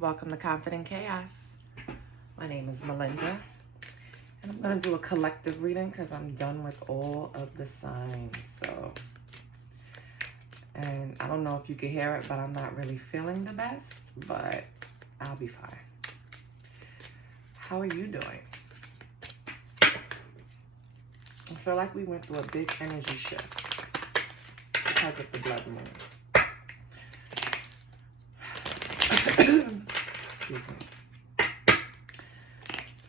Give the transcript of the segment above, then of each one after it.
Welcome to Confident Chaos. My name is Melinda, and I'm going to do a collective reading because I'm done with all of the signs. And I don't know if you can hear it, but I'm not really feeling the best, but I'll be fine. How are you doing? I feel like we went through a big energy shift because of the blood moon. Excuse me.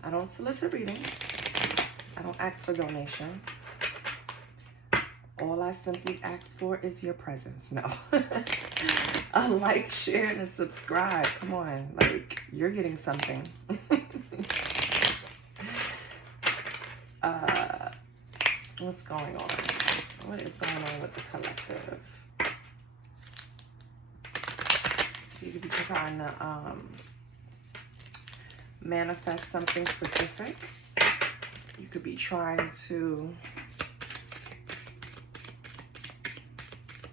I don't solicit readings. I don't ask for donations. All I simply ask for is your presence. No. A like, share, and a subscribe. Come on. Like, you're getting something. What's going on? What is going on with the collective? You could be trying to manifest something specific. You could be trying to,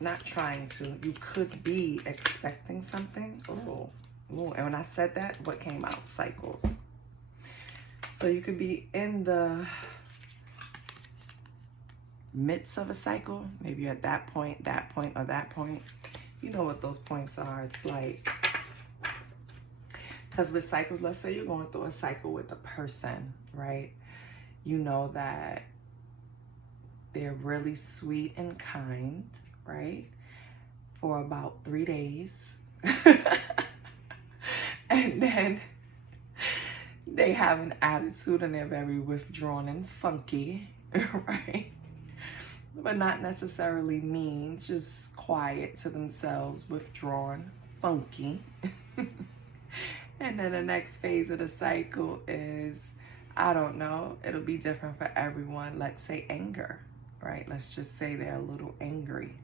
not trying to, you could be expecting something. Oh, and when I said that, what came out? Cycles. So you could be in the midst of a cycle. Maybe you're at that point, or that point. You know what those points are. It's like, because with cycles, let's say you're going through a cycle with a person, right? You know that they're really sweet and kind, right? For about 3 days. And then they have an attitude and they're very withdrawn and funky, right? But not necessarily mean, just quiet to themselves, withdrawn, funky. And then the next phase of the cycle is, I don't know, it'll be different for everyone. Let's say anger, right? Let's just say they're a little angry.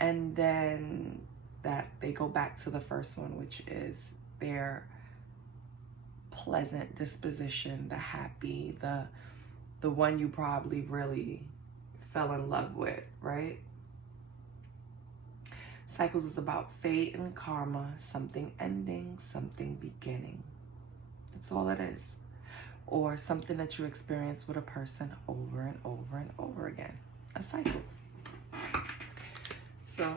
And then that they go back to the first one, which is their pleasant disposition, the happy, the one you probably really fell in love with, right? Cycles is about fate and karma, something ending, something beginning. That's all it is. Or something that you experience with a person over and over and over again. A cycle. So,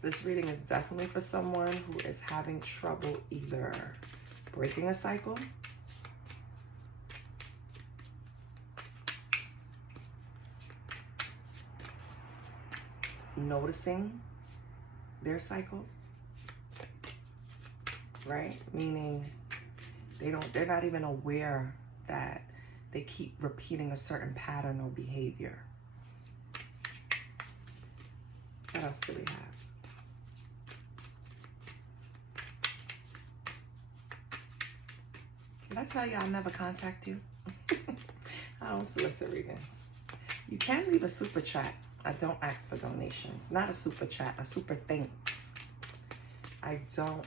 this reading is definitely for someone who is having trouble either breaking a cycle, noticing their cycle, right? Meaning they're not even aware that they keep repeating a certain pattern or behavior. What else do we have? Did I tell you I'll never contact you? I don't solicit readings. You can leave a super chat. I don't ask for donations. Not a super chat, a super thanks. I don't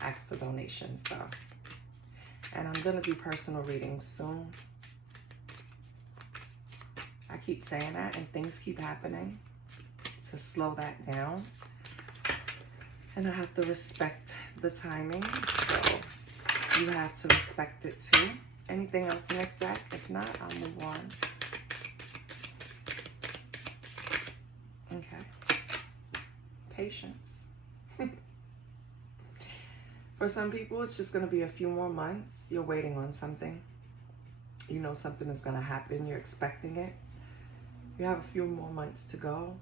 ask for donations though. And I'm gonna do personal readings soon. I keep saying that and things keep happening to slow that down. And I have to respect the timing, so you have to respect it too. Anything else in this deck? If not, I'll move on. Okay. Patience. For some people, it's just going to be a few more months. You're waiting on something. You know something is going to happen. You're expecting it. You have a few more months to go,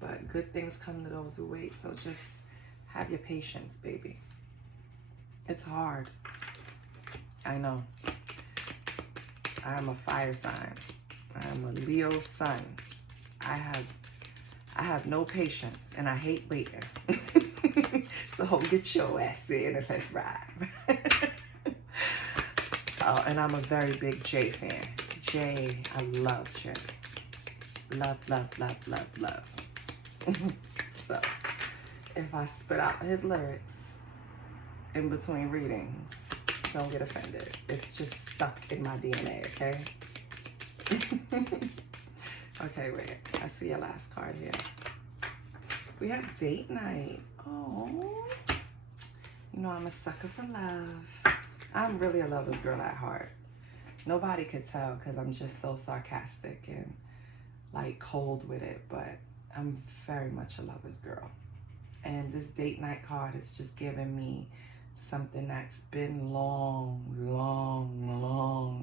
but good things come to those who wait. So just have your patience, baby. It's hard. I know. I am a fire sign. I am a Leo sun. I have no patience and I hate waiting. So get your ass in and let's ride. Oh, and I'm a very big Jay fan. Jay, I love Jay. Love, love, love, love, love. So if I spit out his lyrics in between readings, don't get offended. It's just stuck in my DNA, okay? Okay, wait. I see your last card here. We have date night. Oh, you know, I'm a sucker for love. I'm really a lover's girl at heart. Nobody could tell because I'm just so sarcastic and like cold with it, but I'm very much a lover's girl. And this date night card is just giving me something that's been long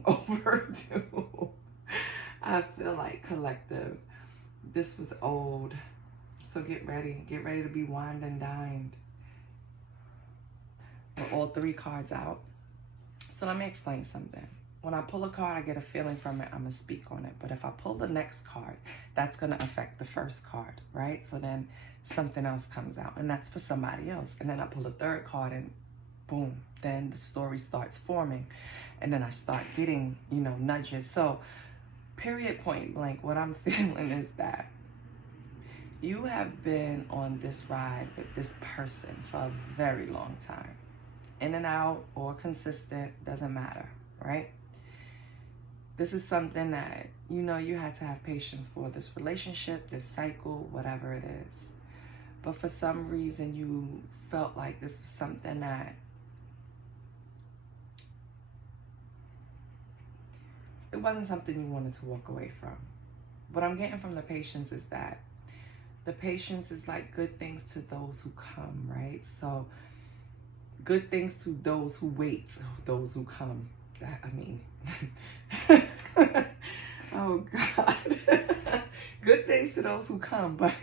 overdue. I feel like, collective, this was old. So get ready to be wined and dined. With all 3 cards out. So let me explain something. When I pull a card, I get a feeling from it. I'm going to speak on it. But if I pull the next card, that's going to affect the first card, right? So then something else comes out, and that's for somebody else. And then I pull a 3rd card, and boom, then the story starts forming. And then I start getting, you know, nudges. So period, point blank, what I'm feeling is that you have been on this ride with this person for a very long time. In and out or consistent, doesn't matter, right? This is something that, you know, you had to have patience for, this relationship, this cycle, whatever it is. But for some reason, you felt like this was something that it wasn't something you wanted to walk away from. What I'm getting from the patience is that the patience is like good things to those who come, right? So good things to those who wait, those who come. That, I mean, oh God. Good things to those who come, but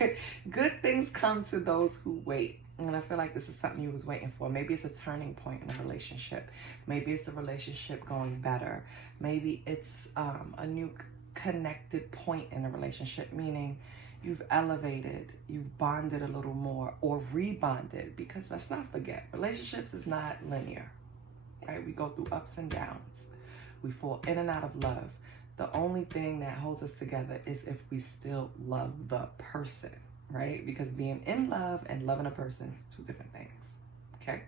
good things come to those who wait. And I feel like this is something you was waiting for. Maybe it's a turning point in a relationship. Maybe it's a relationship going better. Maybe it's a new connected point in a relationship, meaning you've elevated, you've bonded a little more, or rebonded, because let's not forget, relationships is not linear, right? We go through ups and downs. We fall in and out of love. The only thing that holds us together is if we still love the person, right? Because being in love and loving a person is 2 different things, okay?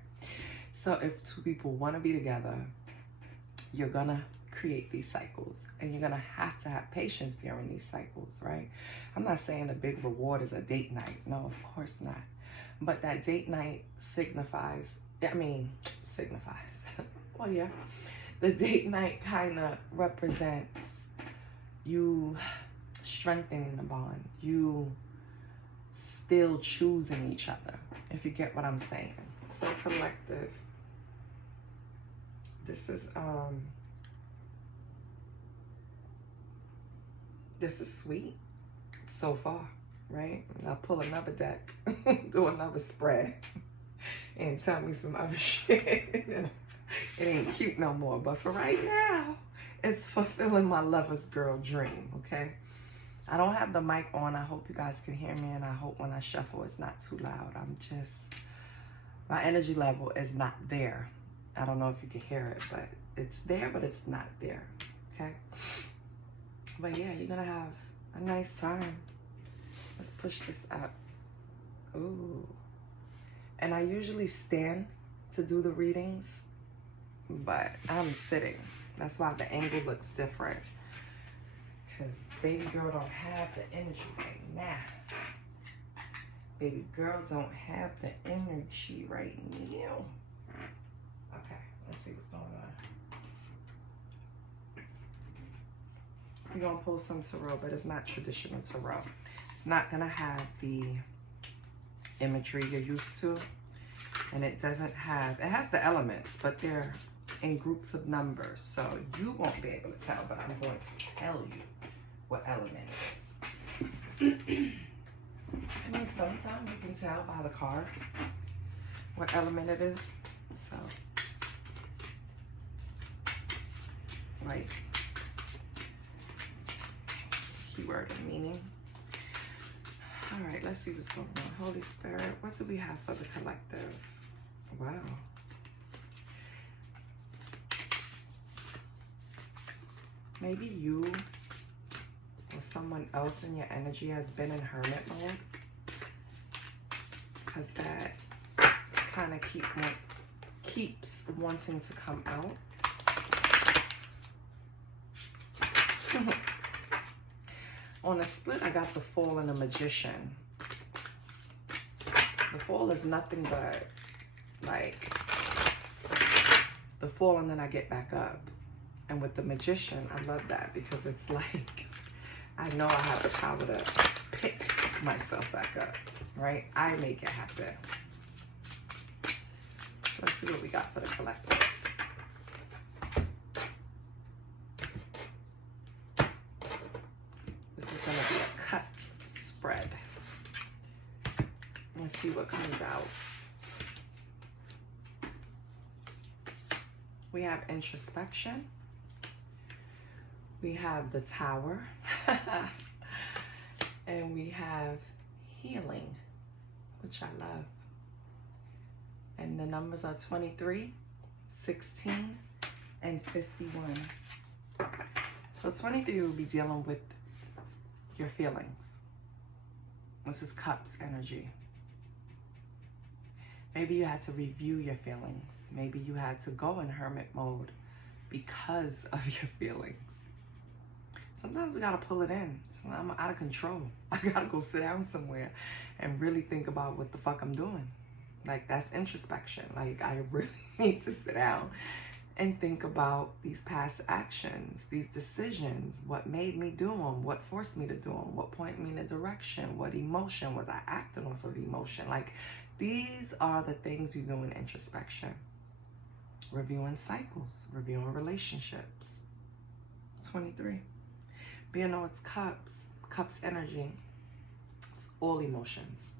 So if 2 people want to be together, you're going to create these cycles, and you're going to have patience during these cycles, right? I'm not saying the big reward is a date night. No, of course not. But that date night signifies, well, yeah. The date night kind of represents you strengthening the bond, you still choosing each other, if you get what I'm saying. So collective, this is sweet so far, right? I'll pull another deck, do another spread, and tell me some other shit. It ain't cute no more, but for right now, it's fulfilling my lover's girl dream, okay? I don't have the mic on. I hope you guys can hear me, and I hope when I shuffle it's not too loud. My energy level is not there. I don't know if you can hear it, but it's there, but it's not there, okay? But yeah, you're gonna have a nice time. Let's push this up. Ooh. And I usually stand to do the readings, but I'm sitting. That's why the angle looks different. Because baby girl don't have the energy right now. Baby girl don't have the energy right now. Okay, let's see what's going on. We're going to pull some tarot, but it's not traditional tarot. It's not going to have the imagery you're used to. And it doesn't have, it has the elements, but they're in groups of numbers. So you won't be able to tell, but I'm going to tell you what element it is. I mean, sometimes you can tell by the card what element it is. So, like, keyword and meaning. All right, let's see what's going on. Holy Spirit, what do we have for the collective? Wow. Maybe you or someone else in your energy has been in hermit mode, because that kind of keeps wanting to come out. On a split, I got the Fool and the Magician. The fall is nothing but like the fall and then I get back up. And with the Magician, I love that because it's like, I know I have the power to pick myself back up, right? I make it happen. So let's see what we got for the collective. This is going to be a cut spread. Let's see what comes out. We have introspection. We have the Tower. And we have healing, which I love. And the numbers are 23, 16, and 51. So 23 will be dealing with your feelings. This is Cups energy. Maybe you had to review your feelings. Maybe you had to go in hermit mode because of your feelings. Sometimes we gotta pull it in. So I'm out of control. I gotta go sit down somewhere and really think about what the fuck I'm doing. Like, that's introspection. Like, I really need to sit down and think about these past actions, these decisions, what made me do them, what forced me to do them, what pointed me in a direction, what emotion was I acting off of emotion. Like, these are the things you do in introspection. Reviewing cycles, reviewing relationships. 23. But you know, it's cups energy. It's all emotions.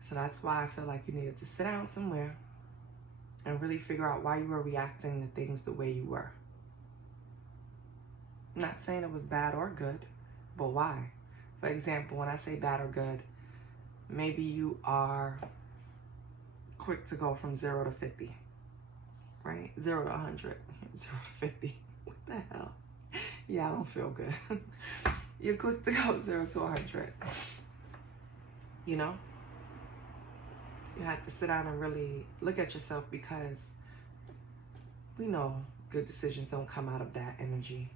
So that's why I feel like you needed to sit down somewhere and really figure out why you were reacting to things the way you were. I'm not saying it was bad or good, but why? For example, when I say bad or good, maybe you are quick to go from 0 to 50, right? 0 to 100, 0 to 50. What the hell? Yeah, I don't feel good. You're quick to go 0 to 100. You know? You have to sit down and really look at yourself, because we know good decisions don't come out of that energy.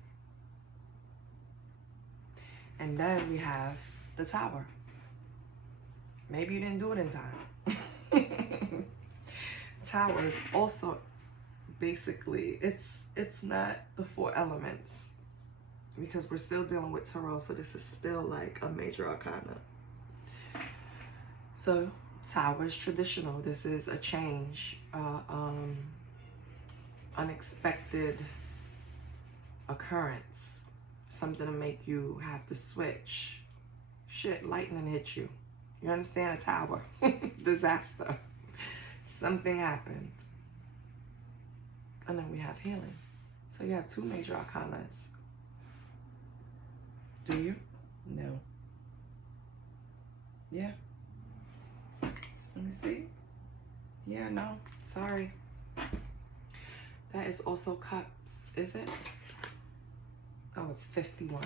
And then we have the Tower. Maybe you didn't do it in time. Tower is also basically, it's not the 4 elements, because we're still dealing with tarot, so this is still like a major arcana. So Tower is traditional. This is a change, unexpected occurrence, something to make you have to switch. Shit, lightning hit you. You understand? A tower. Disaster. Something happened. And then we have healing. So you have 2 major arcanas. Do you? No. Yeah. Let me see. Yeah, no. Sorry. That is also cups, is it? Oh, it's 51.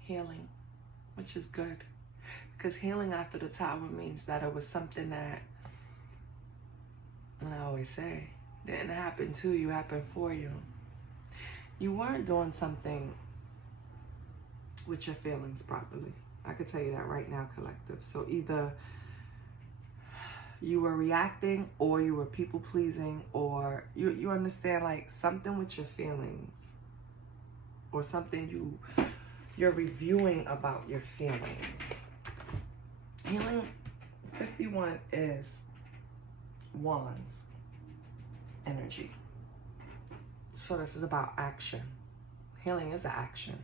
Healing, which is good. Because healing after the Tower means that it was something that, and I always say, didn't happen to you, happened for you. You weren't doing something with your feelings properly. I could tell you that right now, collective. So either you were reacting, or you were people pleasing, or you understand, like something with your feelings, or something you're reviewing about your feelings. Healing 51 is Wands energy. So this is about action. Healing is an action.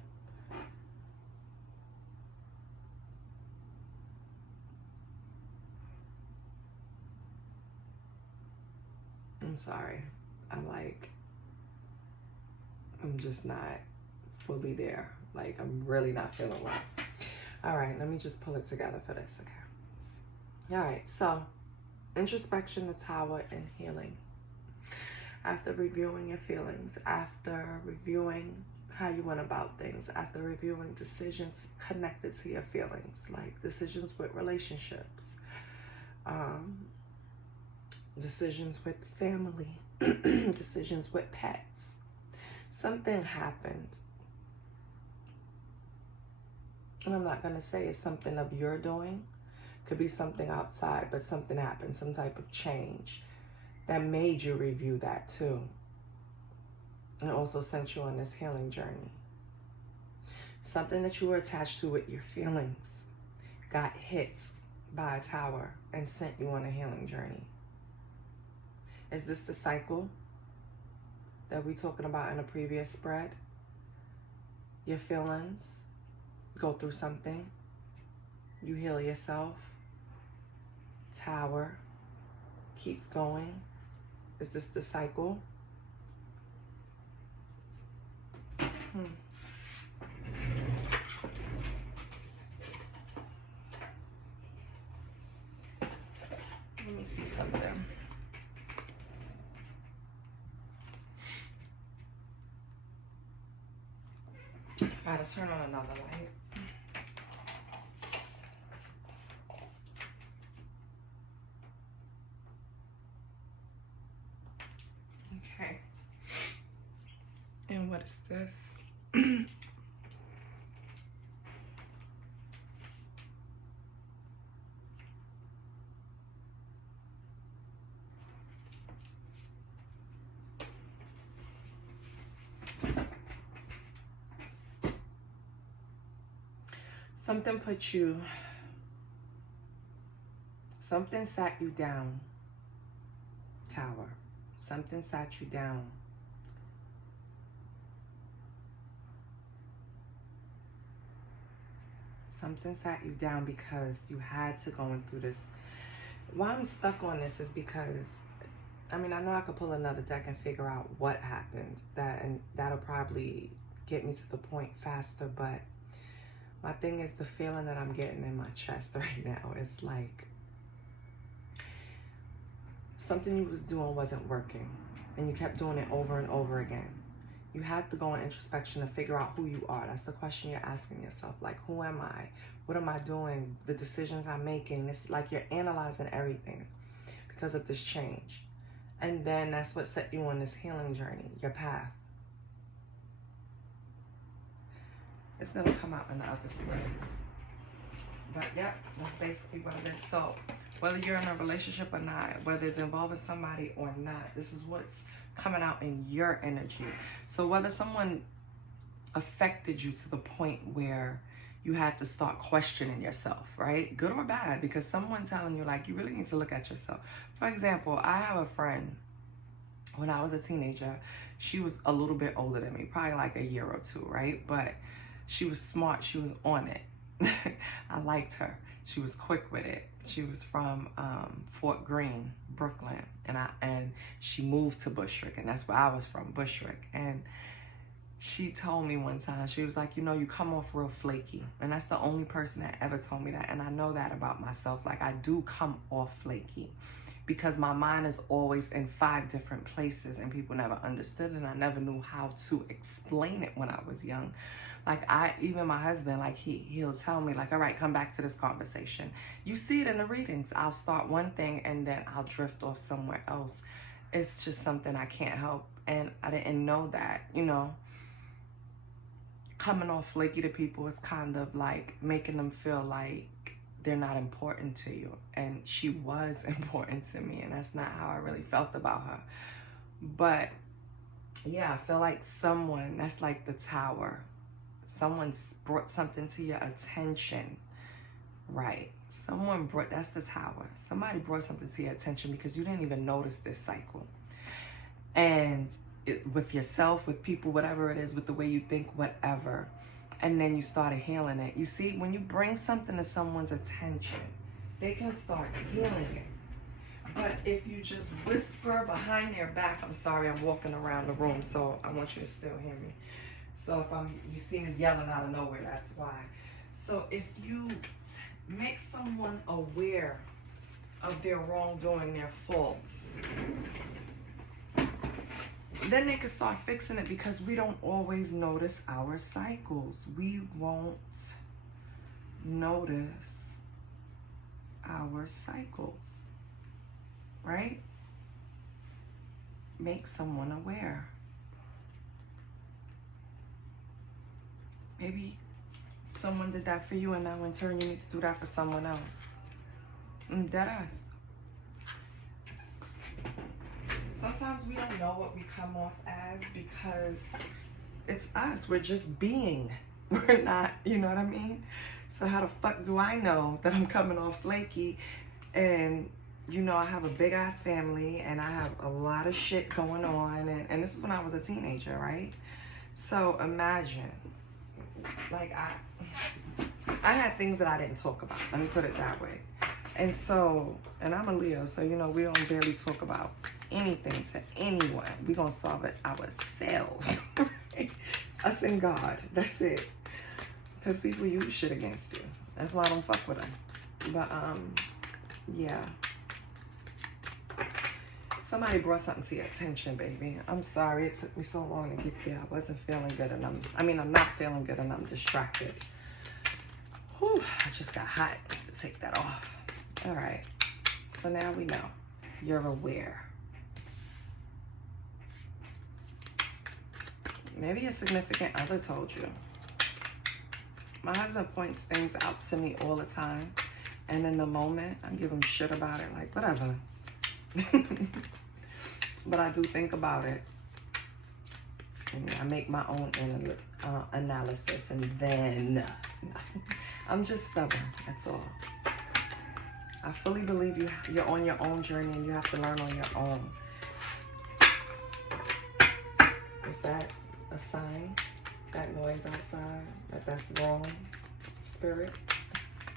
I'm sorry. I'm just not fully there. Like, I'm really not feeling well. All right, let me just pull it together for this, okay? All right, so introspection, the Tower, and healing. After reviewing your feelings, after reviewing how you went about things, after reviewing decisions connected to your feelings, like decisions with relationships, decisions with family, decisions with pets. Something happened. And I'm not going to say it's something of your doing, Could be something outside, but something happened, some type of change that made you review that too. And also sent you on this healing journey. Something that you were attached to with your feelings got hit by a tower and sent you on a healing journey. Is this the cycle that we're talking about in a previous spread? Your feelings go through something, you heal yourself, tower keeps going. Is this the cycle? Let me see something. All right, let's turn on another light. Okay. And what is this? Something sat you down, tower. Something sat you down. Something sat you down because you had to go through this. Why I'm stuck on this is because, I mean, I know I could pull another deck and figure out what happened. And that'll probably get me to the point faster, but my thing is the feeling that I'm getting in my chest right now is like something you was doing wasn't working and you kept doing it over and over again. You had to go in introspection to figure out who you are. That's the question you're asking yourself. Like, who am I? What am I doing? The decisions I'm making. This, like, you're analyzing everything because of this change. And then that's what set you on this healing journey, your path. It's gonna come out in the other spreads. But yeah, that's basically what it is. So whether you're in a relationship or not, whether it's involving somebody or not, this is what's coming out in your energy. So whether someone affected you to the point where you had to start questioning yourself, right? Good or bad, because someone telling you, like, you really need to look at yourself. For example, I have a friend, when I was a teenager, she was a little bit older than me, probably like a year or two, right? But she was smart, she was on it. I liked her. She was quick with it. She was from Fort Greene, Brooklyn, and she moved to Bushwick, and that's where I was from, Bushwick. And she told me one time, she was like, you know, you come off real flaky. And that's the only person that ever told me that. And I know that about myself. Like, I do come off flaky because my mind is always in 5 different places and people never understood, and I never knew how to explain it when I was young. Like, even my husband, like, he'll tell me, like, all right, come back to this conversation. You see it in the readings. I'll start one thing and then I'll drift off somewhere else. It's just something I can't help. And I didn't know that, you know. Coming off flaky to people is kind of like making them feel like they're not important to you. And she was important to me, and that's not how I really felt about her. But yeah, I feel like someone, that's like the tower. Someone's brought something to your attention, right? That's the tower. Somebody brought something to your attention because you didn't even notice this cycle. And with yourself, with people, whatever it is, with the way you think, whatever. And then you started healing it. You see, when you bring something to someone's attention, they can start healing it. But if you just whisper behind their back, I'm sorry, I'm walking around the room, so I want you to still hear me. So if you see me yelling out of nowhere, that's why. So if you make someone aware of their wrongdoing, their faults, then they can start fixing it, because we don't always notice our cycles. We won't notice our cycles, right? Make someone aware. Maybe someone did that for you, and now in turn you need to do that for someone else. Deadass. Sometimes we don't know what we come off as because it's us. We're just being. We're not, you know what I mean? So how the fuck do I know that I'm coming off flaky? And, you know, I have a big ass family and I have a lot of shit going on. And this is when I was a teenager, right? So imagine, like I had things that I didn't talk about. Let me put it that way. And so, and I'm a Leo, so, you know, we don't barely talk about anything to anyone. We're going to solve it ourselves. Right? Us and God. That's it. Because people use shit against you. That's why I don't fuck with them. But, yeah. Somebody brought something to your attention, baby. I'm sorry it took me so long to get there. I wasn't feeling good and I'm not feeling good and I'm distracted. Whew, I just got hot. I have to take that off. All right. So now we know. You're aware. Maybe a significant other told you. My husband points things out to me all the time. And in the moment, I give him shit about it. Like, whatever. But I do think about it. And I make my own analysis. And then I'm just stubborn. That's all. I fully believe you're on your own journey and you have to learn on your own. Is that a sign? That noise outside? That's wrong? Spirit?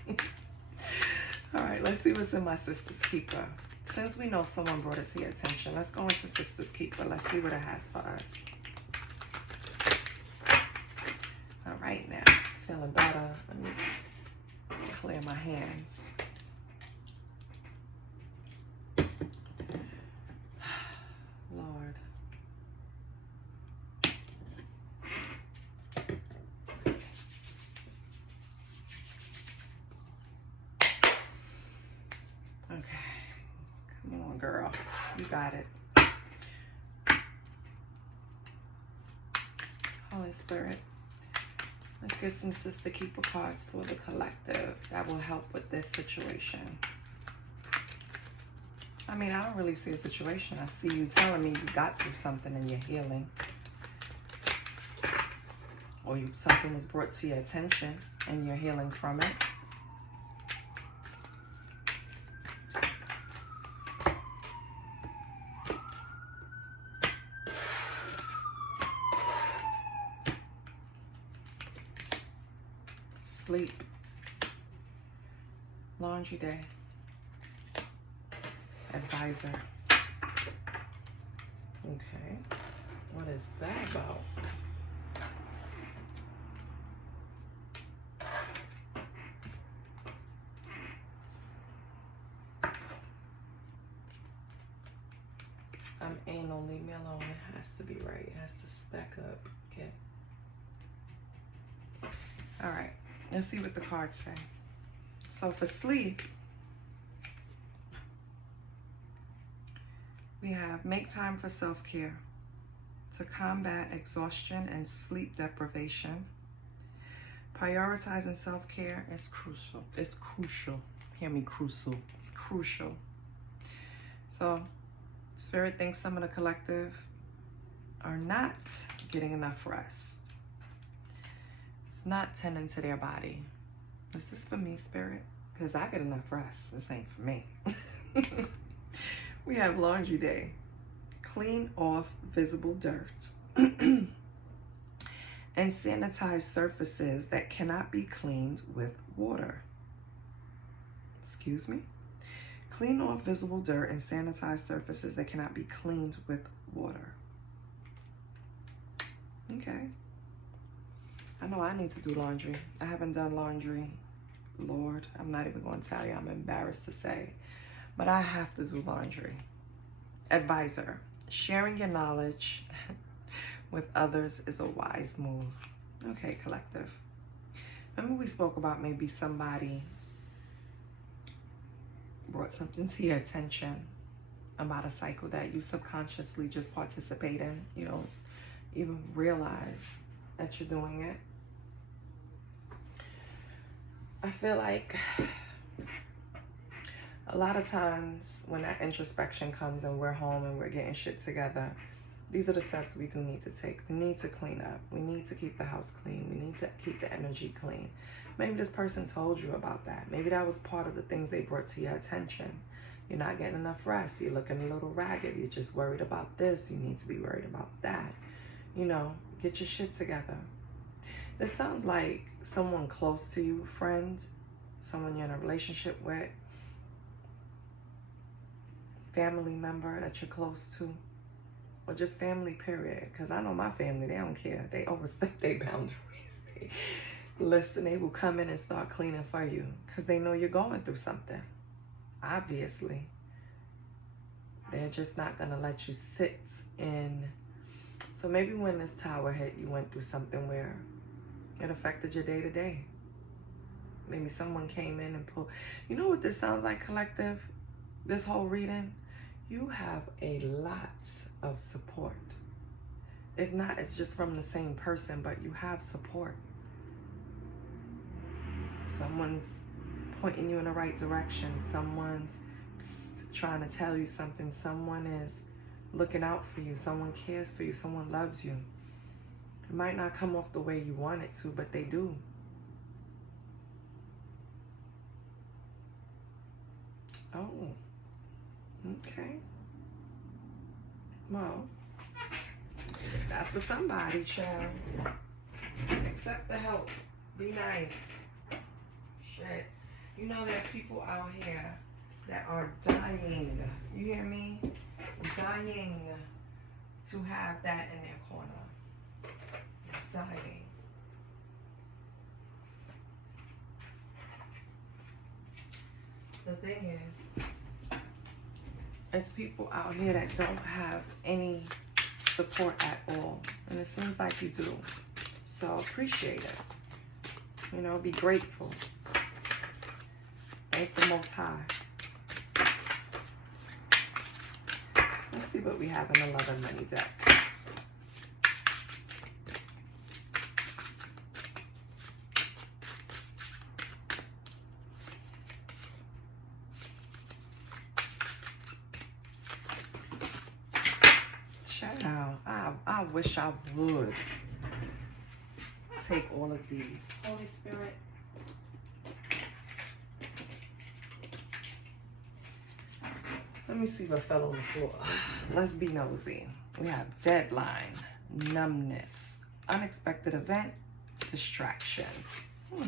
All right, let's see what's in my Sister's Keeper. Since we know someone brought it to your attention, let's go into Sister's Keeper. Let's see what it has for us. All right, now, feeling better. Let me clear my hands. Lord. Okay. Come on, girl. You got it. Holy Spirit. Let's get some Sister Keeper cards for the collective that will help with this situation. I mean, I don't really see a situation. I see you telling me you got through something and you're healing. Or something was brought to your attention and you're healing from it. Sleep. Laundry day. Advisor. Okay. What is that about? I'm anal, leave me alone. It has to be right. It has to stack up. Okay. All right. Let's see what the cards say. So for sleep, we have make time for self-care to combat exhaustion and sleep deprivation. Prioritizing self-care is crucial. It's crucial. Hear me, crucial. Crucial. So Spirit thinks some of the collective are not getting enough rest. It's not tending to their body. Is this for me, Spirit? Because I get enough rest. This ain't for me. We have laundry day. Clean off visible dirt. And sanitize surfaces that cannot be cleaned with water. Excuse me? Clean off visible dirt and sanitize surfaces that cannot be cleaned with water. Okay. I know I need to do laundry. I haven't done laundry. Lord, I'm not even going to tell you. I'm embarrassed to say. But I have to do laundry. Advisor. Sharing your knowledge with others is a wise move. Okay, collective. Remember we spoke about maybe somebody brought something to your attention about a cycle that you subconsciously just participate in. You don't even realize that you're doing it. I feel like A lot of times when that introspection comes and we're home and we're getting shit together, these are the steps we do need to take. We need to clean up. We need to keep the house clean. We need to keep the energy clean. Maybe this person told you about that. Maybe that was part of the things they brought to your attention. You're not getting enough rest. You're looking a little ragged. You're just worried about this. You need to be worried about that. You know, get your shit together. This sounds like someone close to you, friend, someone you're in a relationship with, family member that you're close to, or just family, period. Because I know my family, they don't care. They overstep their boundaries. Listen, they will come in and start cleaning for you because they know you're going through something. Obviously. They're just not going to let you sit in. So maybe when this tower hit, you went through something where it affected your day-to-day. Maybe someone came in and pulled. You know what this sounds like, collective? This whole reading? You have a lot of support. If not, it's just from the same person, but you have support. Someone's pointing you in the right direction. Someone's trying to tell you something. Someone is looking out for you. Someone cares for you. Someone loves you. It might not come off the way you want it to, but they do. Oh, okay. Well, that's for somebody, child. Accept the help. Be nice. Shit. You know there are people out here that are dying. You hear me? Dying to have that in their corner. Dying. The thing is, it's people out here that don't have any support at all. And it seems like you do. So appreciate it. You know, be grateful. Thank the Most High. Let's see what we have in the Love and Money deck. Child, I wish I would take all of these. Holy Spirit. Let me see what fell on the floor. Let's be nosy. We have deadline, numbness, unexpected event, distraction. All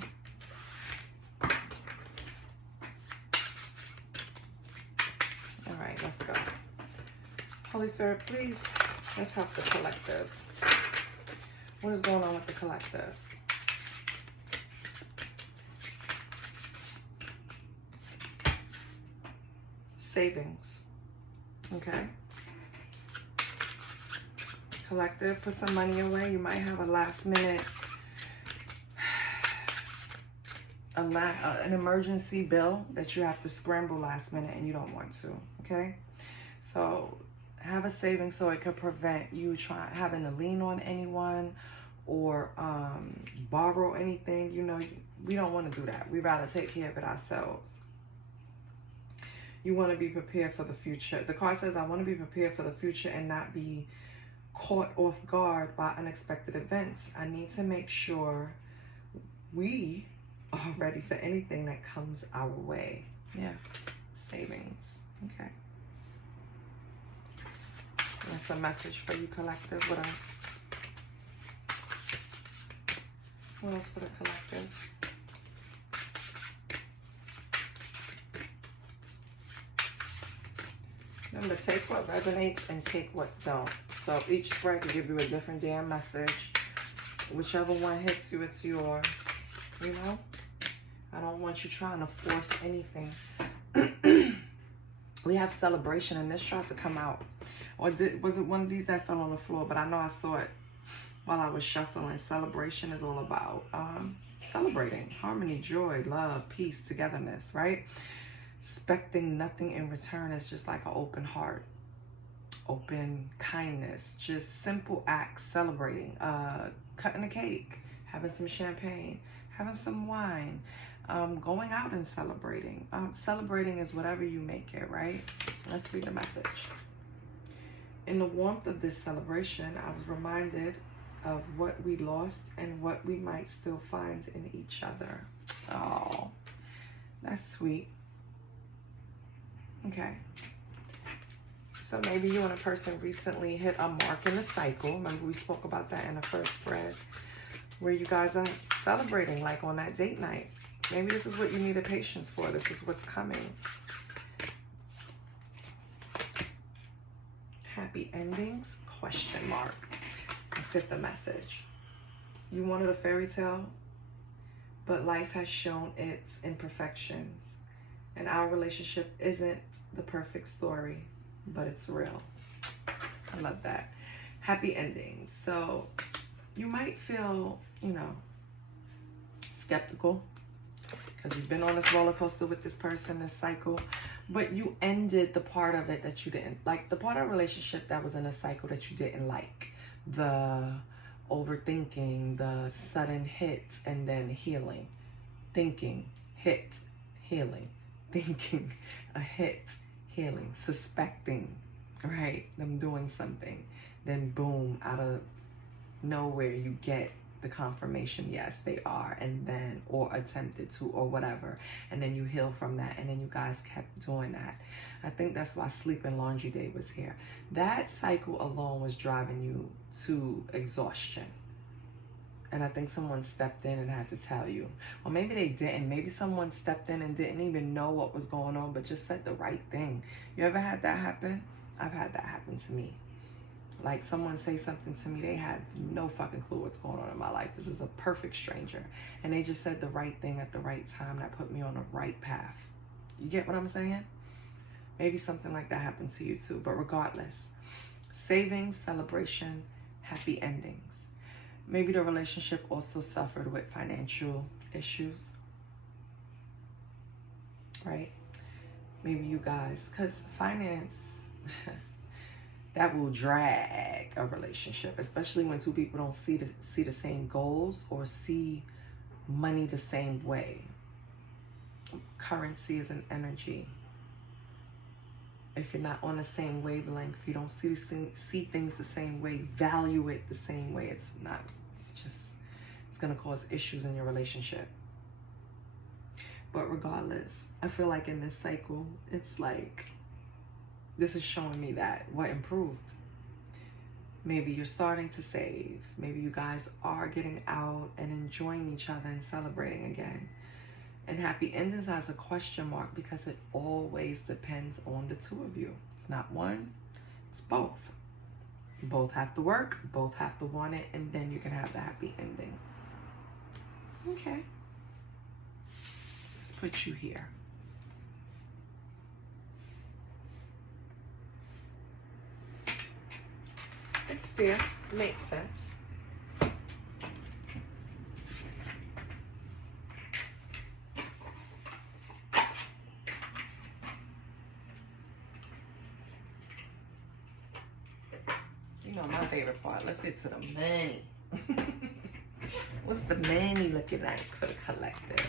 right, let's go. Holy Spirit, please, let's help the collective. What is going on with the collective? Savings. Okay. Collective, put some money away. You might have a last minute, an emergency bill that you have to scramble last minute and you don't want to. Okay. So have a savings so it could prevent you having to lean on anyone or borrow anything. You know, we don't want to do that. We'd rather take care of it ourselves. You want to be prepared for the future. The card says, I want to be prepared for the future and not be caught off guard by unexpected events. I need to make sure we are ready for anything that comes our way. Yeah, savings. Okay. That's a message for you, collective. What else? What else for the collective? Remember, take what resonates and take what don't. So each spread can give you a different damn message. Whichever one hits you, it's yours. You know? I don't want you trying to force anything. We have celebration, and this tried to come out. Or was it one of these that fell on the floor? But I know I saw it while I was shuffling. Celebration is all about celebrating. Harmony, joy, love, peace, togetherness, right? Expecting nothing in return is just like an open heart, open kindness, just simple acts, celebrating, cutting a cake, having some champagne, having some wine, Going out and celebrating. Celebrating is whatever you make it, right? Let's read the message. In the warmth of this celebration, I was reminded of what we lost and what we might still find in each other. Oh, that's sweet. Okay. So maybe you and a person recently hit a mark in the cycle. Remember we spoke about that in the first spread, where you guys are celebrating, like on that date night. Maybe this is what you needed patience for. This is what's coming. Happy endings? Question mark. Let's get the message. You wanted a fairy tale, but life has shown its imperfections. And our relationship isn't the perfect story, but it's real. I love that. Happy endings. So you might feel, skeptical because you've been on this roller coaster with this person, this cycle, but you ended the part of it that you didn't like, the part of the relationship that was in a cycle that you didn't like. The overthinking, the sudden hit and then healing. Thinking, hit, healing. Thinking, a hit, healing. Suspecting, right? Them doing something. Then boom, out of nowhere you get the confirmation, yes, they are, and then, or attempted to, or whatever, and then you heal from that, and then you guys kept doing that. I think that's why Sleep and Laundry Day was here. That cycle alone was driving you to exhaustion. And I think someone stepped in and had to tell you. Or maybe they didn't. Maybe someone stepped in and didn't even know what was going on, but just said the right thing. You ever had that happen? I've had that happen to me. Like someone say something to me, they had no fucking clue what's going on in my life. This is a perfect stranger. And they just said the right thing at the right time that put me on the right path. You get what I'm saying? Maybe something like that happened to you too. But regardless, savings, celebration, happy endings. Maybe the relationship also suffered with financial issues, right? Maybe you guys, because finance, that will drag a relationship, especially when two people don't see the same goals or see money the same way. Currency is an energy. If you're not on the same wavelength, if you don't see things the same way, value it the same way, it's going to cause issues in your relationship. But regardless, I feel like in this cycle, it's like, this is showing me that what improved. Maybe you're starting to save. Maybe you guys are getting out and enjoying each other and celebrating again. And happy endings has a question mark because it always depends on the two of you. It's not one, it's both. You both have to work, both have to want it, and then you can have the happy ending. Okay. Let's put you here. It's fair. Makes sense. You know my favorite part. Let's get to the money. What's the money looking like for the collective?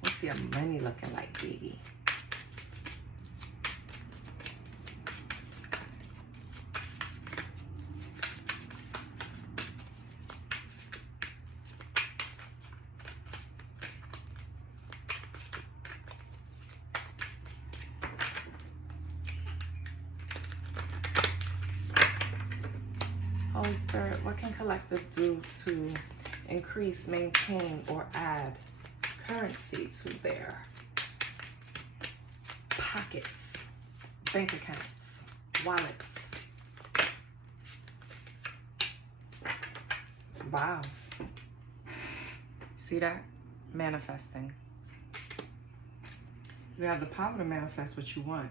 What's your money looking like, baby? Holy Spirit, what can collective do to increase, maintain, or add currency to their pockets, bank accounts, wallets? Wow. See that? Manifesting. You have the power to manifest what you want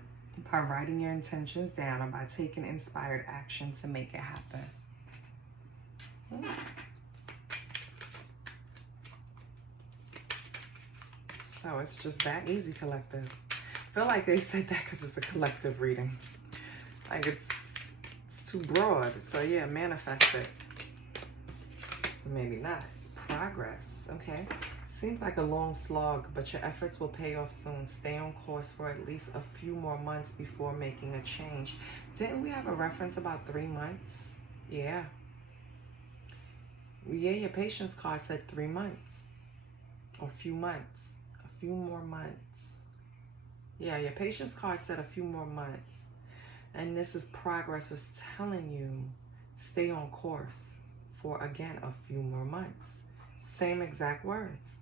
by writing your intentions down or by taking inspired action to make it happen. So it's just that easy, collective. I feel like they said that because it's a collective reading. Like it's too broad. So yeah, manifest it. Maybe not. Progress. Okay. Seems like a long slog, but your efforts will pay off soon. Stay on course for at least a few more months before making a change. Didn't we have a reference about 3 months? Yeah. Yeah, your patience card said 3 months. Or a few months. A few more months. Yeah, your patience card said a few more months. And this is progress was telling you, stay on course for, again, a few more months. Same exact words.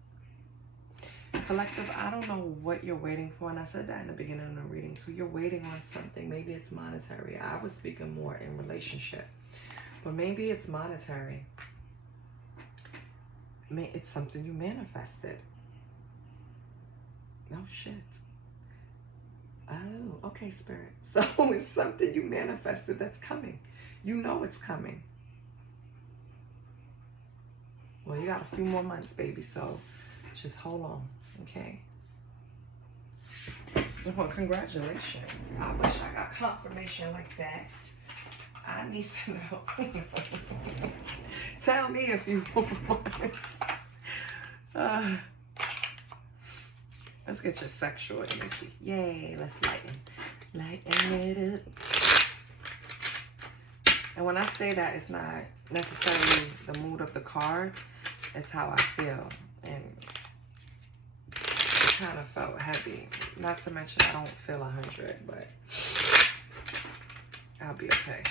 Collective, I don't know what you're waiting for. And I said that in the beginning of the reading too. You're waiting on something. Maybe it's monetary. I was speaking more in relationship. But maybe it's monetary. It's something you manifested. No shit. Oh, okay, Spirit. So it's something you manifested that's coming. You know it's coming. Well, you got a few more months, baby, so just hold on, okay? Well, congratulations. I wish I got confirmation like that. I need to know. Tell me if you want. Let's get your sexual energy. Yay, let's lighten it up. And when I say that, it's not necessarily the mood of the card. It's how I feel. And it kind of felt heavy. Not to mention I don't feel 100, but I'll be okay.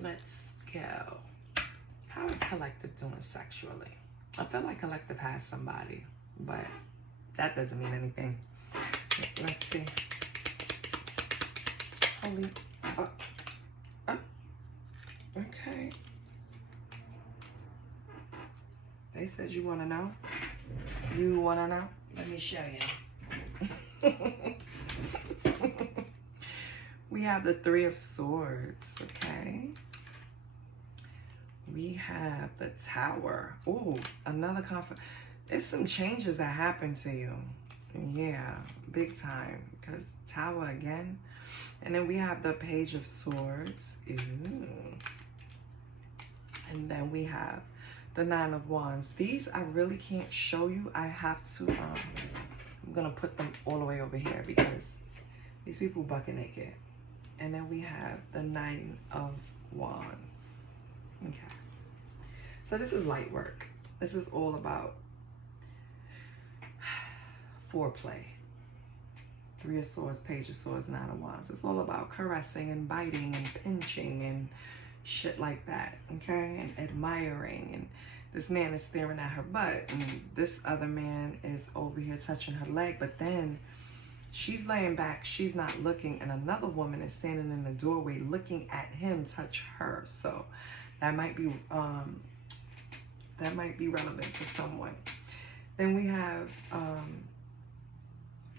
Let's go. How is Collective doing sexually? I feel like Collective has somebody, but that doesn't mean anything. Let's see. Holy. Okay. They said you want to know? You want to know? Let me show you. We have the Three of Swords, okay? We have the Tower. Oh, another conflict. There's some changes that happen to you. Yeah, big time. Because Tower again. And then we have the Page of Swords. Ooh. And then we have the Nine of Wands. These I really can't show you. I have to, I'm going to put them all the way over here because these people bucket naked. And then we have the Nine of Wands. Okay. So this is light work. This is all about foreplay. Three of Swords, Page of Swords, Nine of Wands. It's all about caressing and biting and pinching and shit like that, okay? And admiring. And this man is staring at her butt. And this other man is over here touching her leg. But then she's laying back. She's not looking. And another woman is standing in the doorway looking at him touch her. So that might be relevant to someone. Then we have...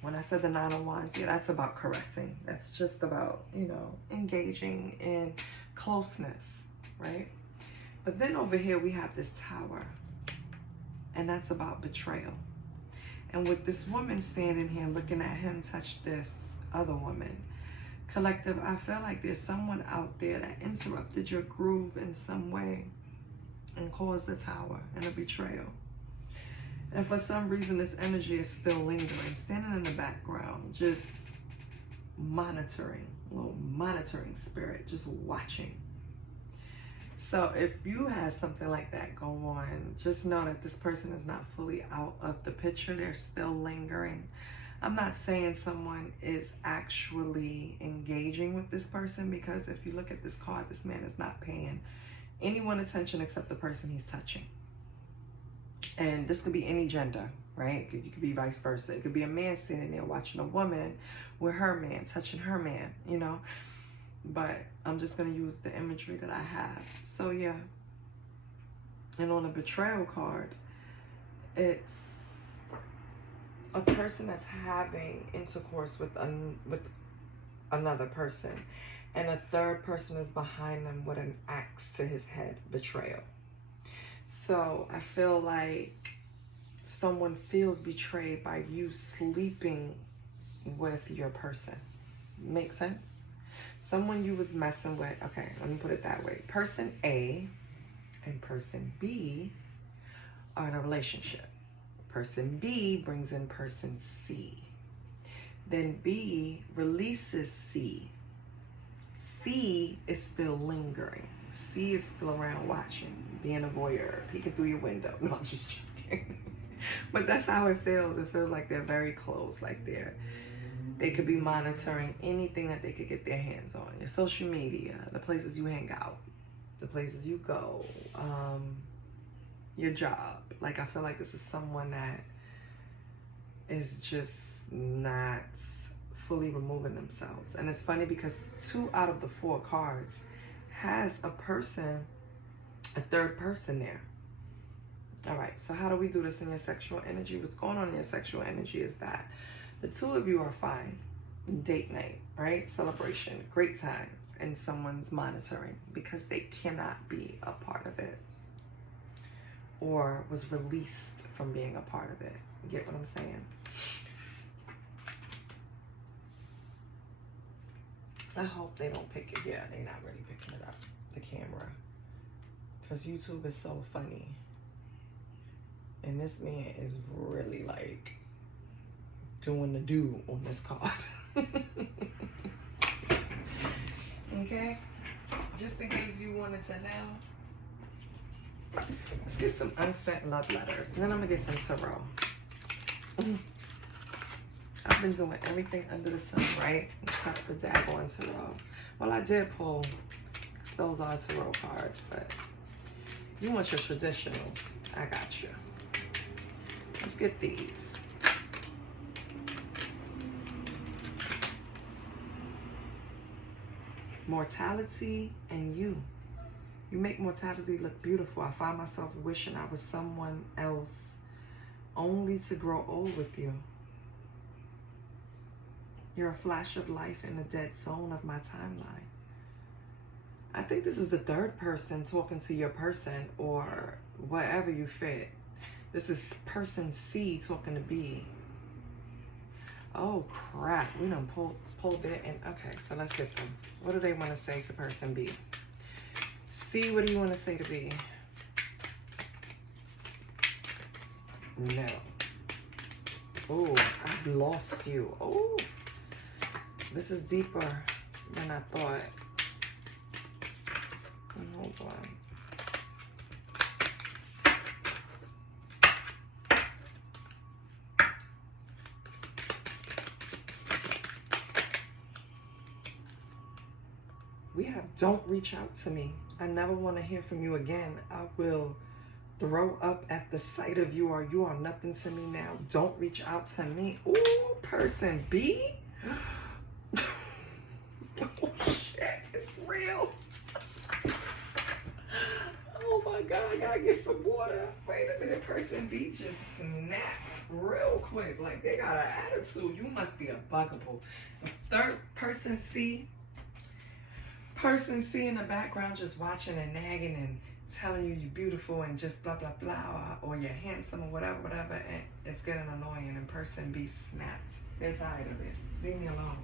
when I said the Nine of Wands, yeah, that's about caressing. That's just about, you know, engaging in closeness, right? But then over here we have this Tower, and that's about betrayal. And with this woman standing here looking at him touch this other woman, Collective, I feel like there's someone out there that interrupted your groove in some way and caused the Tower and a betrayal. And for some reason, this energy is still lingering, standing in the background, just monitoring, a little monitoring spirit, just watching. So if you have something like that go on, just know that this person is not fully out of the picture. They're still lingering. I'm not saying someone is actually engaging with this person, because if you look at this card, this man is not paying anyone attention except the person he's touching. And this could be any gender, right? You could be vice versa. It could be a man sitting there watching a woman with her man, touching her man, you know? But I'm just going to use the imagery that I have. So, yeah. And on the betrayal card, it's a person that's having intercourse with another person. And a third person is behind them with an axe to his head, betrayal. So I feel like someone feels betrayed by you sleeping with your person. Make sense? Someone you was messing with. Okay, let me put it that way. Person A and person B are in a relationship. Person B brings in person C. Then B releases C. C is still lingering. C is still around watching, being a voyeur, peeking through your window. No, I'm just joking. But that's how it feels. It feels like they're very close, like they could be monitoring anything that they could get their hands on. Your social media, the places you hang out, the places you go, your job. Like, I feel like this is someone that is just not fully removing themselves. And it's funny because 2 out of the 4 cards has a person, a third person there. All right, so how do we do this in your sexual energy? What's going on in your sexual energy is that the 2 of you are fine. Date night, right? Celebration, great times, and someone's monitoring because they cannot be a part of it or was released from being a part of it. You get what I'm saying? I hope they don't pick it. Yeah, they're not really picking it up, the camera. Because YouTube is so funny. And this man is really like doing the do on this card. Okay? Just in case you wanted to know. Let's get some unsent love letters. And then I'm going to get some tarot. I've been doing everything under the sun, right? Except the daggone tarot. Well, I did pull. Those are tarot cards, but you want your traditionals. I got you. Let's get these. Mortality and you. You make mortality look beautiful. I find myself wishing I was someone else only to grow old with you. You're a flash of life in the dead zone of my timeline. I think this is the third person talking to your person or whatever you fit. This is person C talking to B. Oh crap, we done pulled it in. Okay, so let's get them. What do they want to say to person B? C, what do you want to say to B? No. Oh, I've lost you. Oh, this is deeper than I thought. Hold on. We have don't reach out to me. I never want to hear from you again. I will throw up at the sight of you or you are nothing to me now. Don't reach out to me. Ooh, person B. Oh shit, it's real. Oh my God, I gotta get some water. Wait a minute, person B just snapped real quick. Like they got an attitude. You must be a bugaboo. The third person C in the background just watching and nagging and telling you you're beautiful and just blah, blah, blah, or you're handsome or whatever, and it's getting annoying and person B snapped. They're tired of it. Leave me alone.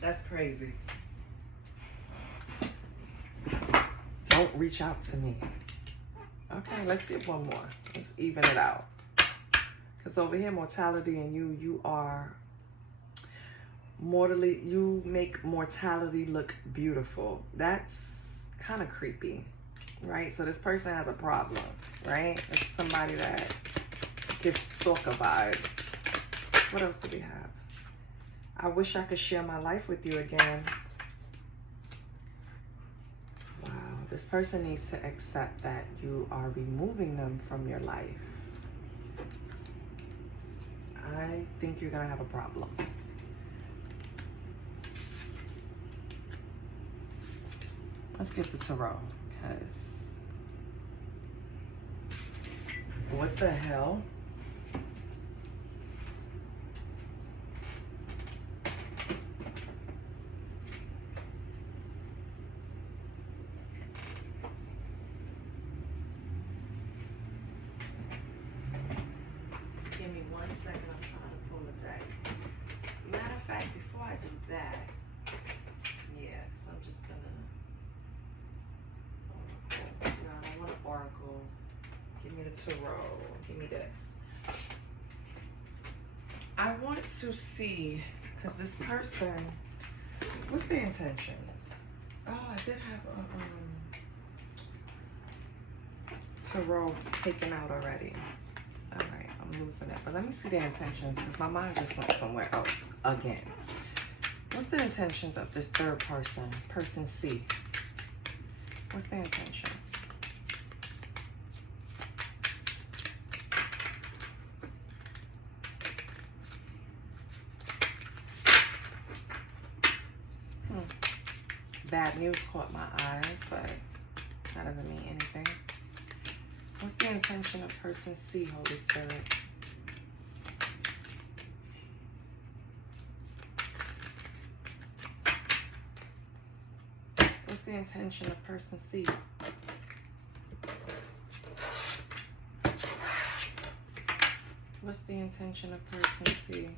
That's crazy. Don't reach out to me. Okay, let's get one more. Let's even it out. Because over here, mortality and you are mortally, you make mortality look beautiful. That's kind of creepy, right? So this person has a problem, right? It's somebody that gives stalker vibes. What else do we have? I wish I could share my life with you again. Wow, this person needs to accept that you are removing them from your life. I think you're gonna have a problem. Let's get the tarot, because what the hell? Give me 1 second, I'm trying to pull the deck. Tarot. Give me this. I want to see, because this person, what's their intentions? Oh, I did have a tarot taken out already. All right, I'm losing it. But let me see their intentions, because my mind just went somewhere else again. What's the intentions of this third person, person C? What's their intentions? Bad news caught my eyes, but that doesn't mean anything. What's the intention of person C, Holy Spirit? What's the intention of person C? What's the intention of person C?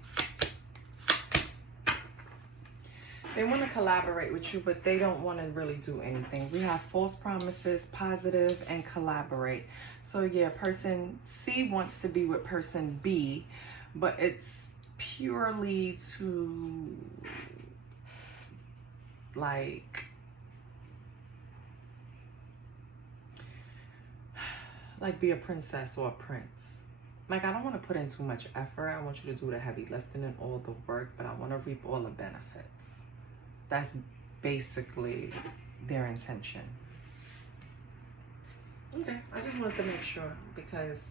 They want to collaborate with you, but they don't want to really do anything. We have false promises, positive, and collaborate. So yeah, person C wants to be with person B, but it's purely to like be a princess or a prince. Like, I don't want to put in too much effort. I want you to do the heavy lifting and all the work, but I want to reap all the benefits. That's basically their intention. Okay, I just wanted to make sure because,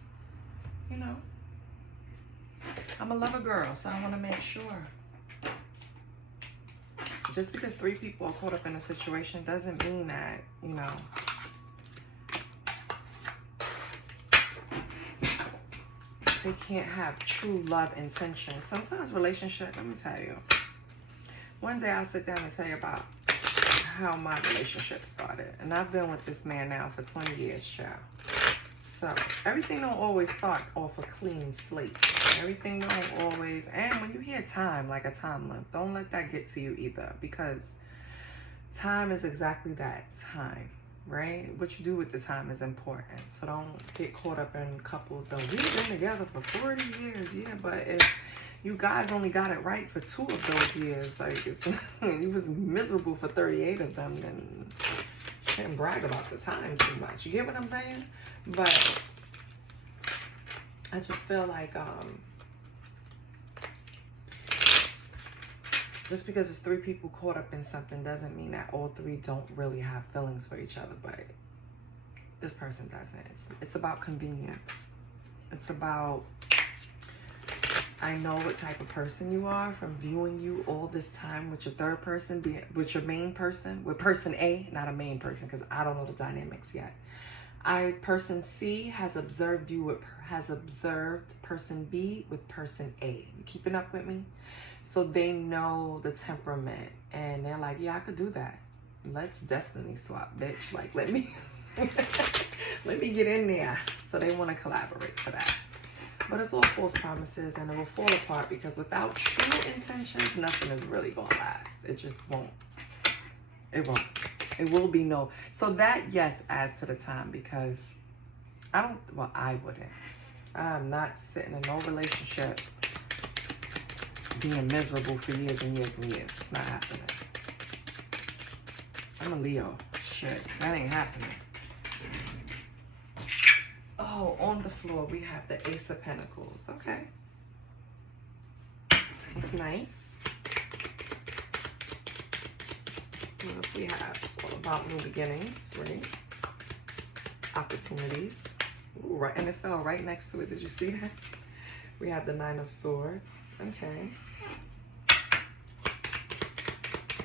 you know, I'm a lover girl, so I want to make sure. Just because 3 people are caught up in a situation doesn't mean that, you know, they can't have true love intention. Sometimes relationship, let me tell you. One day I'll sit down and tell you about how my relationship started. And I've been with this man now for 20 years, child. So everything don't always start off a clean slate. Everything don't always, and when you hear time, like a time limp, don't let that get to you either, because time is exactly that, time. Right? What you do with the time is important. So don't get caught up in couples. So we've been together for 40 years. Yeah, but if you guys only got it right for 2 of those years, like it's you was miserable for 38 of them, then shouldn't brag about the time too much. You get what I'm saying? But I just feel like just because it's 3 people caught up in something doesn't mean that all 3 don't really have feelings for each other, but this person doesn't. It's about convenience. It's about, I know what type of person you are from viewing you all this time with your third person, with your main person, with person A, not a main person, because I don't know the dynamics yet. Person C has observed person B with person A. You keeping up with me? So they know the temperament, and they're like, yeah, I could do that. Let's destiny swap, bitch. Like, let me let me get in there. So they want to collaborate for that. But it's all false promises, and it will fall apart because without true intentions, nothing is really going to last. It just won't. It won't. It will be no. So that, yes, adds to the time because I wouldn't. I'm not sitting in no relationship being miserable for years and years and years. It's not happening. I'm a Leo. Shit, that ain't happening. Oh, on the floor we have the Ace of Pentacles. Okay. That's nice. What else we have? It's all about new beginnings, right? Opportunities. Ooh, right, and it fell right next to it. Did you see that? We have the 9 of Swords. Okay.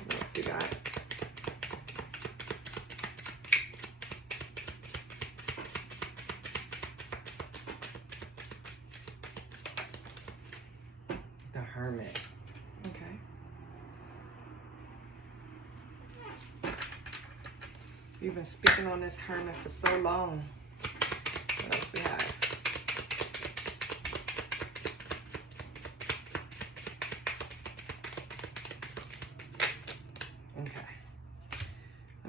What else we got? The Hermit. Okay. You've been speaking on this Hermit for so long. What else we have?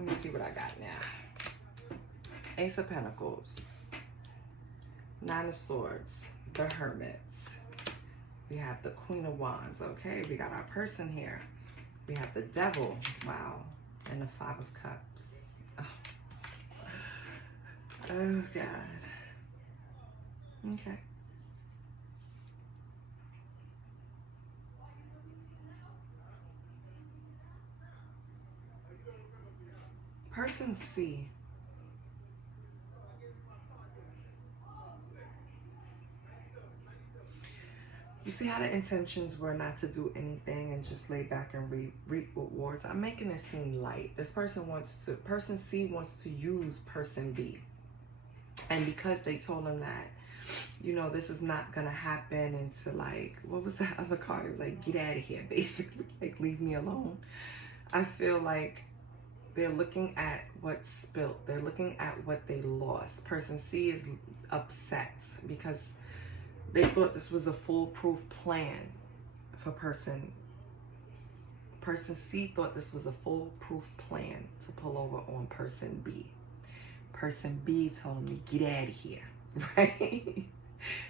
See what I got now. Ace of Pentacles. Nine of Swords, the Hermits. We have the Queen of Wands. Okay, we got our person here. We have the Devil. Wow. And the Five of Cups. Oh God. Okay. Person C. You see how the intentions were not to do anything and just lay back and reap rewards? I'm making it seem light. This person person C wants to use person B. And because they told him that, you know, this is not going to happen until, like, what was that other card? It was like, get out of here, basically. Like, leave me alone. I feel like they're looking at what's spilt. They're looking at what they lost. Person C is upset because they thought this was a foolproof plan for person C thought this was a foolproof plan to pull over on person B. Person B told them to get out of here, right?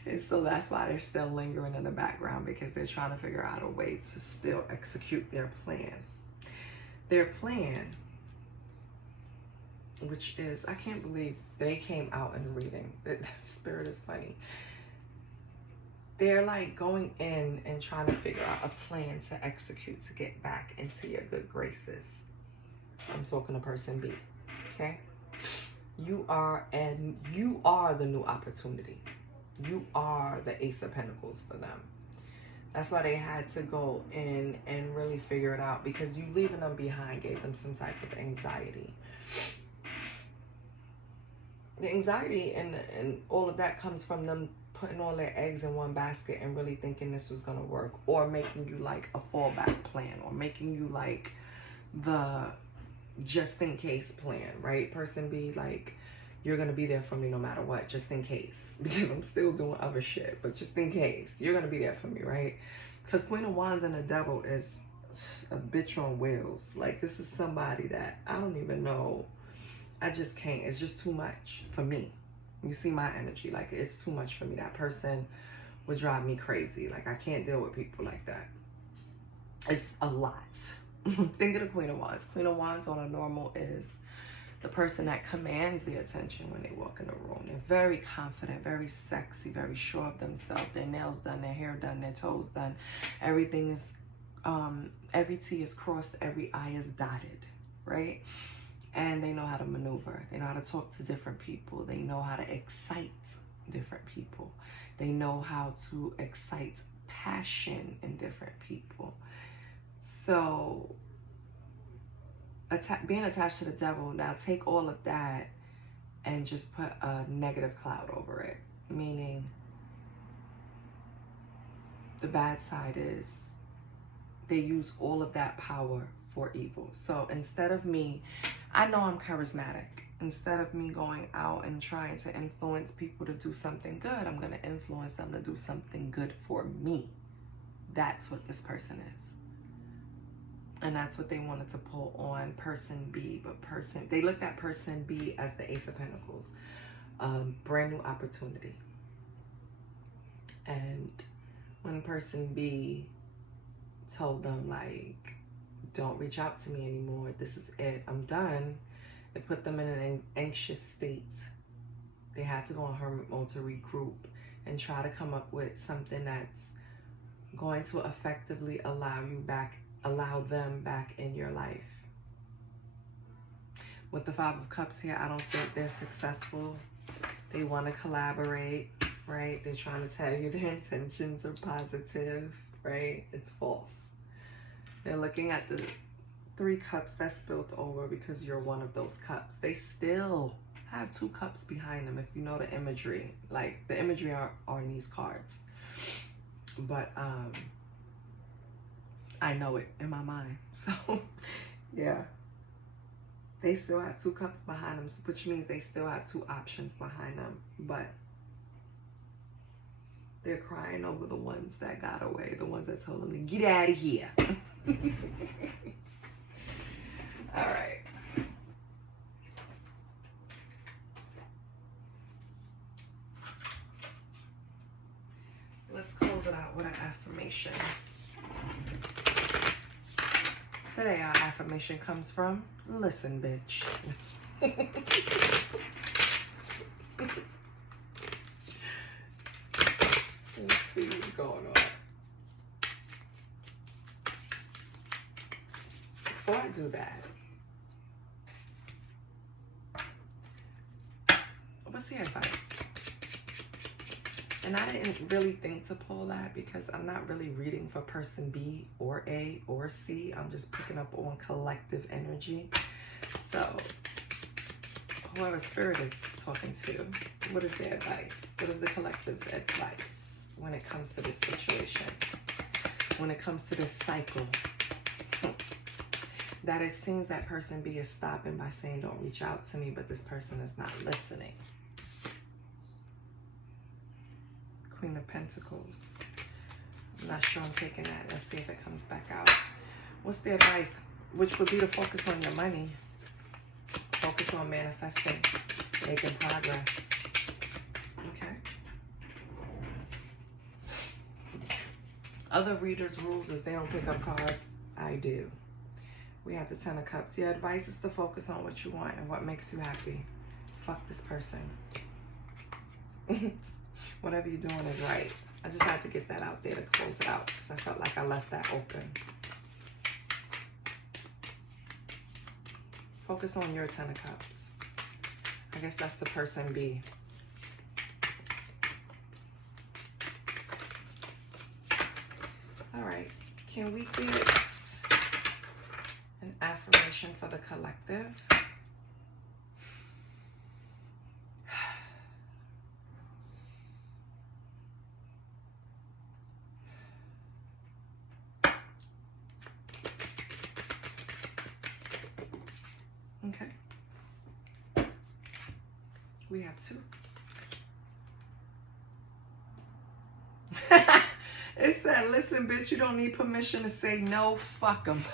And so that's why they're still lingering in the background, because they're trying to figure out a way to still execute their plan. Their plan, which is, I can't believe they came out in reading. Spirit is funny. They're like going in and trying to figure out a plan to execute to get back into your good graces. I'm talking to person B, okay? You are the new opportunity. You are the Ace of Pentacles for them. That's why they had to go in and really figure it out, because you leaving them behind gave them some type of anxiety. The anxiety and all of that comes from them putting all their eggs in one basket and really thinking this was going to work, or making you like a fallback plan, or making you like the just in case plan, right? Person B, like, you're going to be there for me no matter what, just in case, because I'm still doing other shit, but just in case, you're going to be there for me, right? Because Queen of Wands and the Devil is a bitch on wheels. Like, this is somebody that I don't even know. I just can't. It's just too much for me. You see my energy. Like, it's too much for me. That person would drive me crazy. Like, I can't deal with people like that. It's a lot. Think of the Queen of Wands. Queen of Wands on a normal is the person that commands the attention when they walk in the room. They're very confident, very sexy, very sure of themselves. Their nails done, their hair done, their toes done. Everything is, every T is crossed, every I is dotted, right? And they know how to maneuver. They know how to talk to different people. They know how to excite different people. They know how to excite passion in different people. So being attached to the Devil, now take all of that and just put a negative cloud over it. Meaning, the bad side is they use all of that power for evil. So instead of me, I know I'm charismatic. Instead of me going out and trying to influence people to do something good, I'm going to influence them to do something good for me. That's what this person is. And that's what they wanted to pull on person B. But they looked at person B as the Ace of Pentacles. Brand new opportunity. And when person B told them, like, don't reach out to me anymore, this is it, I'm done, it put them in an anxious state. They had to go on hermit mode to regroup and try to come up with something that's going to effectively allow them back in your life. With the Five of Cups here, I don't think they're successful. They want to collaborate, right? They're trying to tell you their intentions are positive, right? It's false. They're looking at the Three Cups that spilled over because you're one of those cups. They still have two cups behind them, if you know the imagery. Like, the imagery are on these cards. But I know it in my mind. So, yeah. They still have two cups behind them, which means they still have two options behind them. But they're crying over the ones that got away, the ones that told them to get out of here. All right. close it out with an affirmation. Today our affirmation comes from, listen, bitch. Let's see what's going on. Before I do that, what's the advice? And I didn't really think to pull that because I'm not really reading for person B or A or C. I'm just picking up on collective energy. So whoever spirit is talking to, what is their advice? What is the collective's advice when it comes to this situation? When it comes to this cycle? That it seems that person B is stopping by saying, don't reach out to me, but this person is not listening. Queen of Pentacles. I'm not sure I'm taking that. Let's see if it comes back out. What's the advice? Which would be to focus on your money. Focus on manifesting, making progress. Okay. Other readers' rules is they don't pick up cards. I do. We have the Ten of Cups. Your advice is to focus on what you want and what makes you happy. Fuck this person. Whatever you're doing is right. I just had to get that out there to close it out because I felt like I left that open. Focus on your Ten of Cups. I guess that's the person B. All right. Can we get an affirmation for the collective? Okay. We have two. It said, listen, bitch, you don't need permission to say no. Fuck them.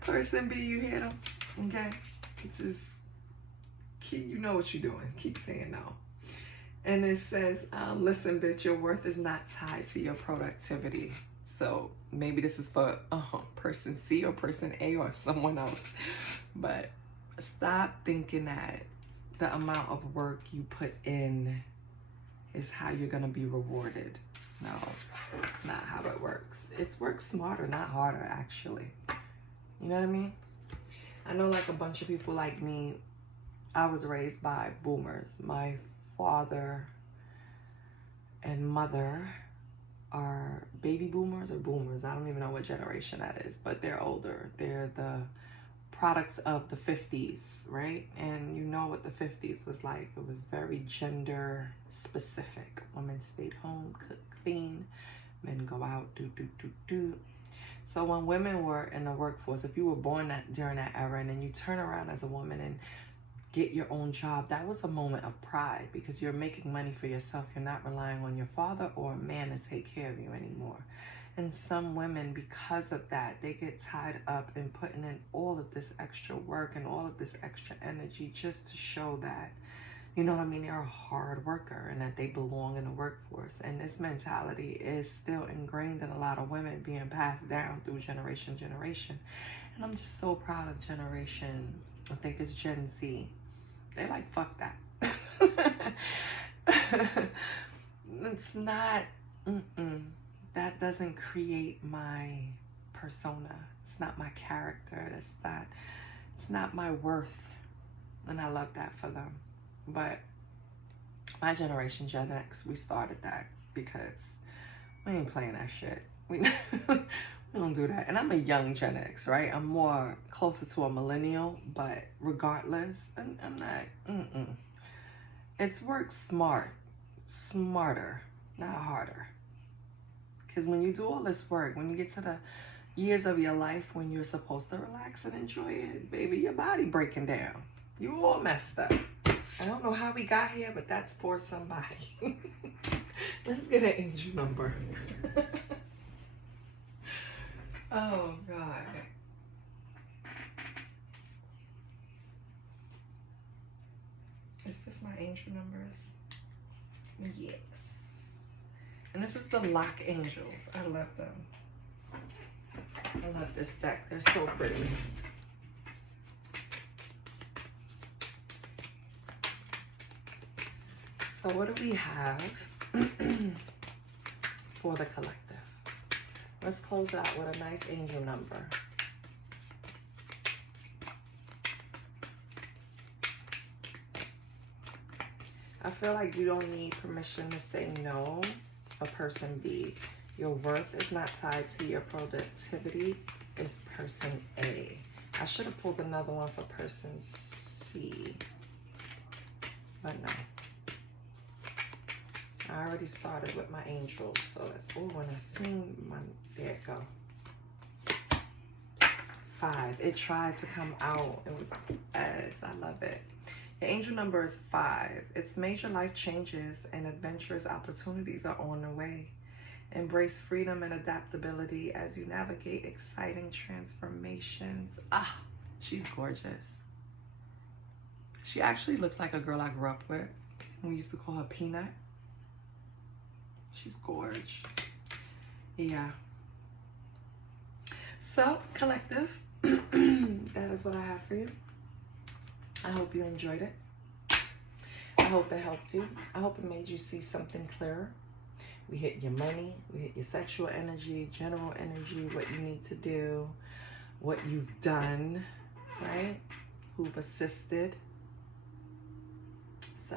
Person B, you hear them? Okay? Just keep, you know what you're doing. Keep saying no. And it says, listen, bitch, your worth is not tied to your productivity. So maybe this is for person C or person A or someone else. But stop thinking that the amount of work you put in is how you're going to be rewarded. No, it's not how it works. It's work smarter, not harder, actually. You know what I mean? I know like a bunch of people like me, I was raised by boomers. My father and mother are baby boomers or boomers. I don't even know what generation that is, but they're older. They're the products of the 50s, right? And you know what the 50s was like. It was very gender specific. Women stayed home, cook, clean. Men go out, do. So when women were in the workforce, if you were born during that era and then you turn around as a woman and get your own job, that was a moment of pride because you're making money for yourself. You're not relying on your father or a man to take care of you anymore. And some women, because of that, they get tied up in putting in all of this extra work and all of this extra energy just to show that, you know what I mean, they're a hard worker and that they belong in the workforce. And this mentality is still ingrained in a lot of women, being passed down through generation. And I'm just so proud of generation, I think it's Gen Z. They like, fuck that. It's not, that doesn't create my persona. It's not my character. It's not my worth. And I love that for them. But my generation, Gen X, we started that because we ain't playing that shit. We don't do that. And I'm a young Gen X, right? I'm more closer to a millennial, but regardless, I'm not, It's work smarter, not harder. Because when you do all this work, when you get to the years of your life when you're supposed to relax and enjoy it, baby, your body breaking down. You all messed up. I don't know how we got here, but that's for somebody. Let's get an angel number. Oh, God. Is this my angel numbers? Yes. And this is the Lock Angels. I love them. I love this deck. They're so pretty. So what do we have for the collective? Let's close out with a nice angel number. I feel like you don't need permission to say no for person B. Your worth is not tied to your productivity. It's person A. I should have pulled another one for person C, but no. I already started with my angels, so that's, oh, when I seen my, there it go. 5. It tried to come out. It was as, I love it. The angel number is 5. Its major life changes and adventurous opportunities are on the way. Embrace freedom and adaptability as you navigate exciting transformations. Ah, she's gorgeous. She actually looks like a girl I grew up with. We used to call her Peanut. She's gorgeous. Yeah. So, collective, that is what I have for you. I hope you enjoyed it. I hope it helped you. I hope it made you see something clearer. We hit your money, we hit your sexual energy, general energy, what you need to do, what you've done, right? Who've assisted. So,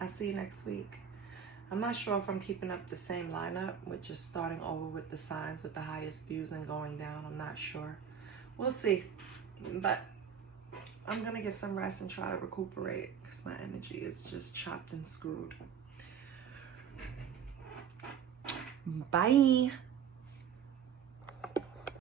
I'll see you next week. I'm not sure if I'm keeping up the same lineup, which is starting over with the signs with the highest views and going down. I'm not sure. We'll see. But I'm going to get some rest and try to recuperate because my energy is just chopped and screwed. Bye.